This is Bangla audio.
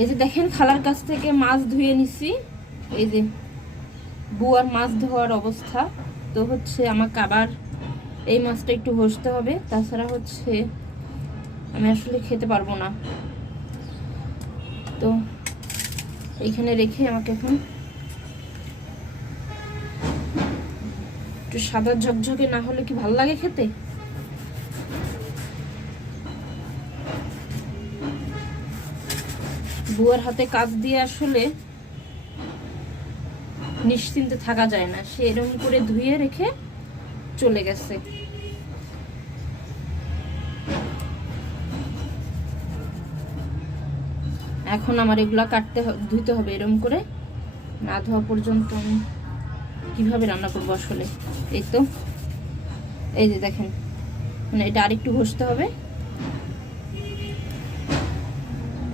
এই যে দেখেন খালার কাছ থেকে মাছ ধুয়ে নিছি। এই যে বুয়ার মাছ ধোয়ার অবস্থা। তো হচ্ছে আমাকে আবার এই মাছটা একটু ঘষতে হবে, তাছাড়া হচ্ছে আমি আসলে খেতে পারবো না। তো এইখানে রেখে আমাকে এখন একটু সাদা ঝকঝকে না হলে কি ভালো লাগে খেতে। বুয়ার হাতে কাজ দিয়ে আসলে নিশ্চিন্তে থাকা যায় না, সে এরকম করে ধুয়ে রেখে চলে গেছে। এখন আমার এগুলা ধুইতে হবে এরকম করে, না ধোয়া পর্যন্ত আমি কিভাবে রান্না করবো আসলে। এই তো এই যে দেখেন, মানে এটা আরেকটু ঘষতে হবে।